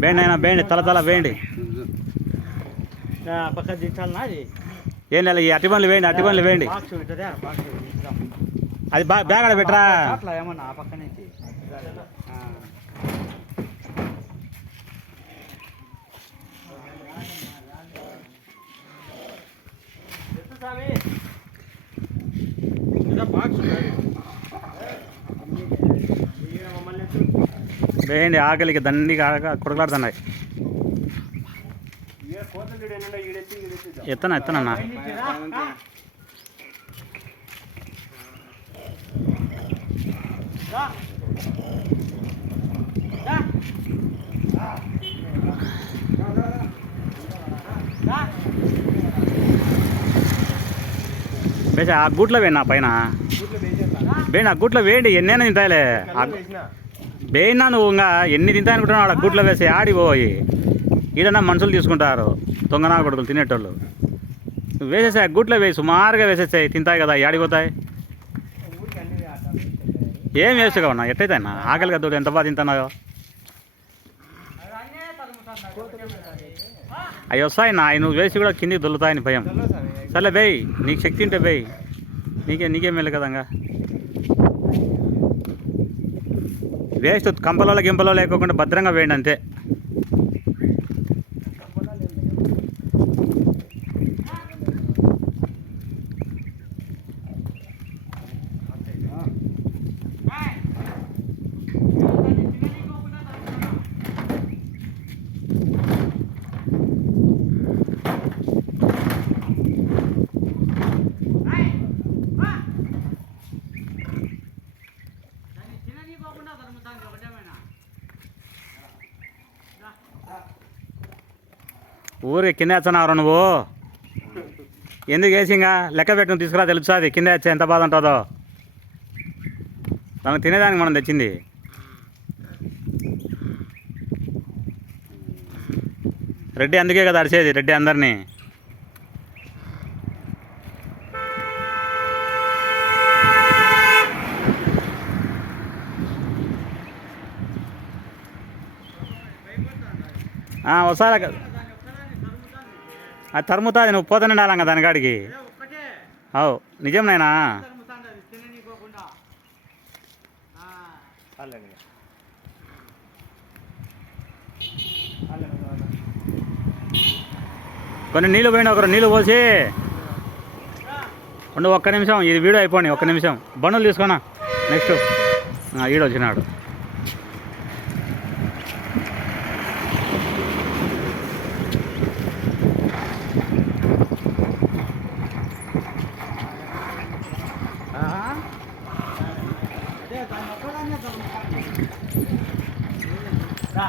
వేయండి అయినా వేయండి, తల వేయండి. పక్క దించాలన్నా అది ఏం లేదు, ఈ అట్టి పనులు వేయండి, అట్టి పనులు వేయండి. అది బ్యాగ్ ఆడ పెట్టరా. అట్లా ఏమన్నా ఆ పక్క నుంచి వేయండి, ఆకలికి దండిగా కొడకలాడుతున్నాయి. ఎత్తనన్నా వేసా ఆ గూట్లో వేయండి, నా పైన వేయండి, ఆ గూట్లో వేయండి. ఎన్నైనా తింటాయిలే వేయినా. నువ్వు ఇంకా ఎన్ని తింటాయనుకుంటున్నావు, ఆడ గూట్లో వేసి ఆడిపోయి ఈడన్నా మనుషులు తీసుకుంటారు, దొంగనా కొడుకులు తినేటోళ్ళు. నువ్వు వేసేసాయి, గూట్లో వేసి సుమారుగా వేసేసాయి, తింటాయి కదా, ఆడిపోతాయి. ఏం వేస్ట్గా ఉన్నా ఎట్టయితే ఆకలి కదా, ఎంత బాగా తింటున్నాయో. అవి వస్తాయి నువ్వు వేసి కూడా కిందికి దొల్లుతాయని భయం. సర్లే వేయి, నీకు శక్తి ఉంటే వేయి, నీకేం వెళ్ళి కదంగా. వేస్ట్ కంపలో గింపలో లేకోకుండా భద్రంగా వేయండి అంతే. ఊరికి కింద వేస్తున్నావు నువ్వు, ఎందుకు వేసి ఇంకా లెక్క పెట్టుకుని తీసుకురా, తెలుస్తుంది కింద వేస్తే ఎంత బాధ ఉంటుందో. మనం తినేదానికి మనం తెచ్చింది. రెడ్డి అందుకే కదా అరిచేది, రెడ్డి అందరినీ. ఒకసారి అది తరుముతుంది, నువ్వు పోతానే ఉండాలంగా దాని కాడికి. అవు నిజం నైనా. కొన్ని నీళ్ళు పోయినా, ఒకరు నీళ్ళు పోసి ఉండు, ఒక్క నిమిషం, ఇది వీడియో అయిపోయి ఒక్క నిమిషం. బండులు తీసుకున్నా నెక్స్ట్ ఈడు వచ్చినాడు. అదే దాని